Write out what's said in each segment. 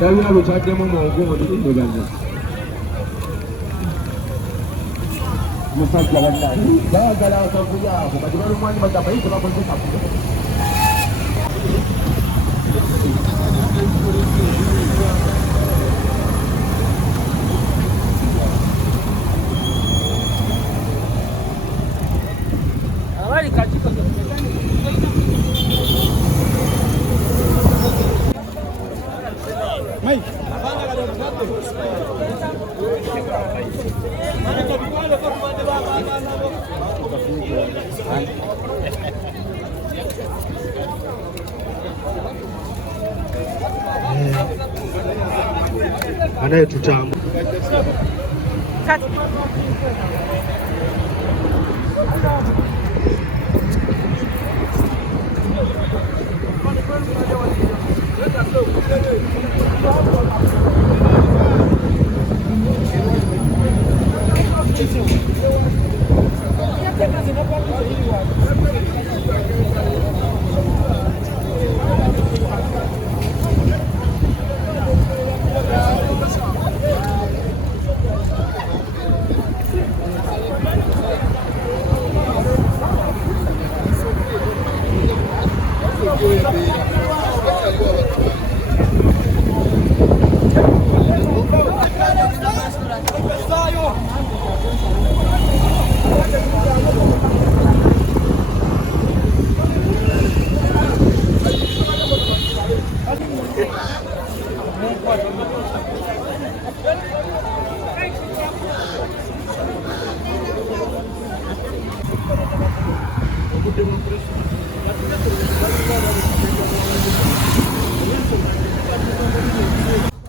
Dalila butaddemu mugundi mugaga. Musajja bannange baagala akavuyo ako kati balumwanyi bagamba yite bakoze kavuyo. Abali katika Mai anayetutamba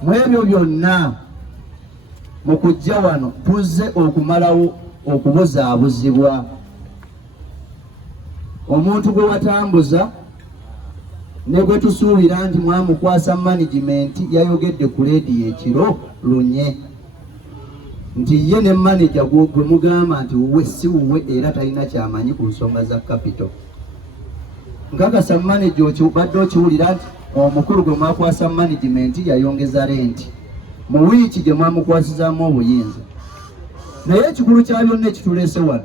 mwebyo byonna mu kujja wano tuzze okumalawo okubuzaabuzibwa. Omuntu gwe watambuza ne gwe tusuubira nti mwamukwasa management yayogedde ku leediyo ekiro lunye nti ye ne manager gwe mugamba nti wuwe si wuwe era talina kyamanyi ku nsonga za capital. Nkakasa manager badde okiwulira nti omukulu gwe mwakwasa management yayongeza renti mu wiiki gye mwamukwasizaamu obuyinza. Naye ekikulu kya byonna ekituleese wano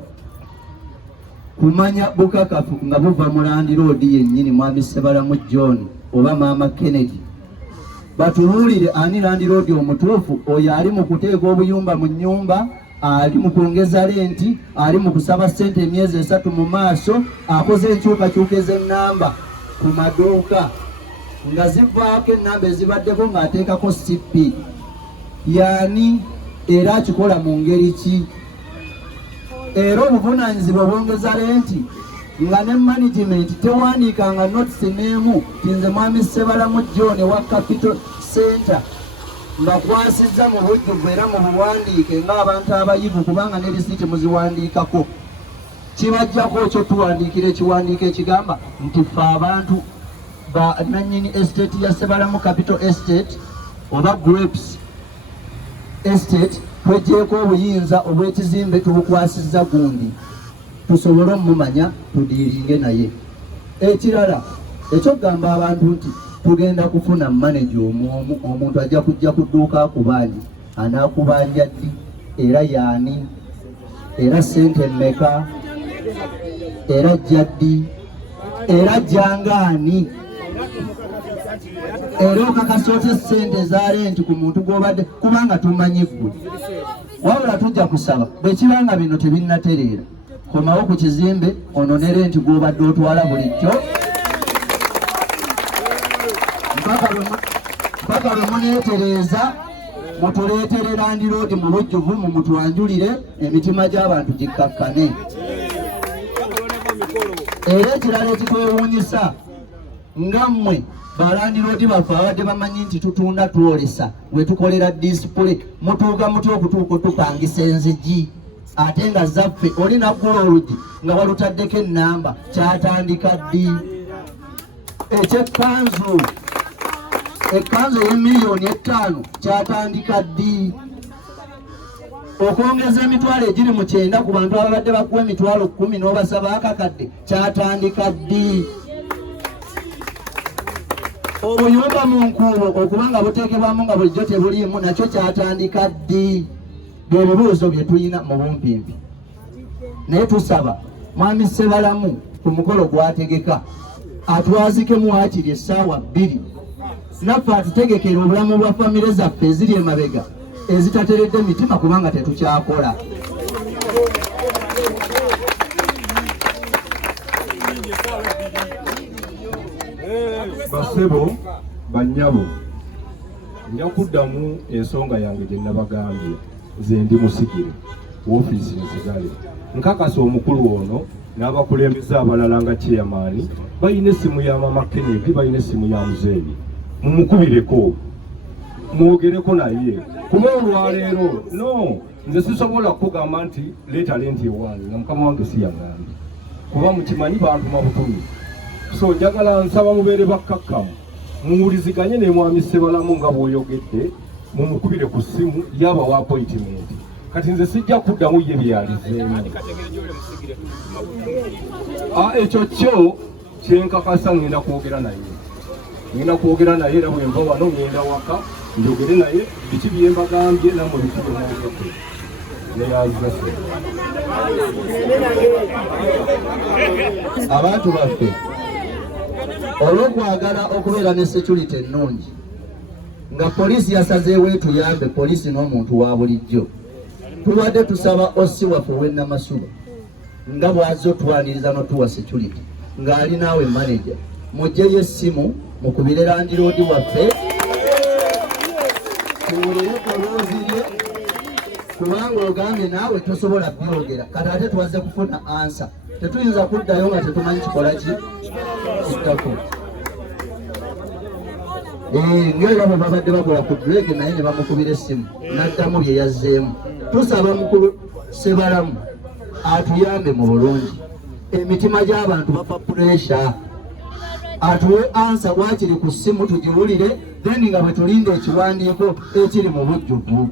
kumanya bukakafu nga buva mu Land Road yennyini Mwami Ssebalamu John oba Maama Kennedy batubuulire ani Land Road omutuufu, oyo ali mu kuteeka obuyumba mu nnyumba, ali mu kwongeza renti, ali mu kusaba ssente emyezi 3 mu maaso, akoze enkyukakyuka ez'ennamba ku maduuka nga zivaako ennamba ezibaddeko ng'ateekako CP. Yani era akikola mu ngeri ki? Era obuvunaanyizibwa bwongeza renti nga ne management tewandiikanga notisi n'emu ti nze Mwami Ssebalamu John wa Capital Center ngakwasizza mu bujjuvu era mu buwandiike ng'abantu abayivu kubanga ne lisiiti muziwandiikako. Kibajjako ekyo tuwandiikira ekiwandiiko ekigamba nti ffe abantu ba nannyini estate ya Ssebalamu Capital Estate oba Grapes Estate twejeeko obuyinza obw'ekizimbe tubukwasizza gundi tusobole omumanya tudiiringe naye. Ekirala ekyokugamba abantu nti tugenda kufuna manager omwomu, omuntu ajja kujja ku dduuka akubanja, anaakubanja ddi era yaani era ssente mmeka era jjaddi era jangaani era okakasoote ssente za renti ku muntu gw'obadde kubanga tumanyi ggwe. Wabula tujja kusaba bwe kibanga bino tebinnatereera komawo ku kizimbe ono ne renti gw'obadde otwala bulijjo mpaka lwe muneetereeza mutuleetere Land Road mu bujjuvu mumutwanjulire emitima gy'abantu gikkakkane. Era ekirala ekitwewuunyisa nga mmwe ba Land Road baffe abadde bamanyi nti tutunda twolesa we tukolera display mutuuka mutya okutuuka otupangisa enzigi ate nga zaffe oli naggula olugi nga walutaddeko ennamba kyatandika ddi? Ekyekanzu ekkanzu ey'M5,000,000 kyatandika ddi? Okwongeza emitwalo egiri mu 9 ku bantu ababadde bakuwa emitwalo 10 n'obasaba akakadde kyatandika ddi? obuyumba mu nkuubo okubanga buteekebwamu nga bulijjo tebuliimu nakyo kyatandika ddi. bye bibuuzo bye tulina mu bumpimpi. Naye tusaba mwami Ssebalamu ku mukolo gwategeka atwazikemu waakiri essaawa 2 naffe atutegekera obulamu bwa famire zaffe eziri emabega ezitateredde mitima kubanga tetukyakola. Basebo bannyabo nja kuddamu ensonga yange gye nabagambye ze ndi musigire woofiisi nzigale. Nkakasa omukulu ono n'abakulembeze abalala nga chairman balina essimu ya mama Kennedy, balina essimu ya muzeeyi. Mumukubireko mwogereko naye kuba olwaleero no nze sisobola kugamba nti leeta lenti ewange nga mukama wange si yagambye kuba mukimanyi bantu mabutumi. So njagala nsaba mubeere bakkakkamu muwuliziganye ne mwami Ssebalamu nga bw'oyogedde mumukubire ku ssimu yaba wa appointment. Kati nze sijja kuddamu ye byalizeemu. Ekyo kyo kyenkakasa ngenda kwogera naye. Ngenda kwogera naye era bwe nva wano ngenda waka njogere naye biki bye mbagambye nammwe biki bye mwogedde. Abantu baffe olw'okwagala okubeera ne security ennungi nga poliisi yasazeewo etuyambe, poliisi n'omuntu wa bulijjo, tubadde tusaba ossi waffe ow'ennamasuba nga bw'azze otwaniriza n'otuwa security ng'ali naawe manager muggyeyo essimu mukubire landiroodi waffe tuwulire poloozi lye kubanga ogambye naawe tosobola byogera kati ate twaze kufuna ansa. Tetuyinza kuddayo nga tetumanyi kikola ki kittako. Ng'era bwe babadde bakola ku break naye ne bamukubira essimu n'addamu bye yazzeemu. Tusaba mukulu Ssebalamu atuyambe mu bulungi, emitima gy'abantu bafa pressure, atuwe ansa bwakiri ku ssimu tugiwulire, then nga bwe tulinda ekiwandiiko ekiri mu bujjuvu.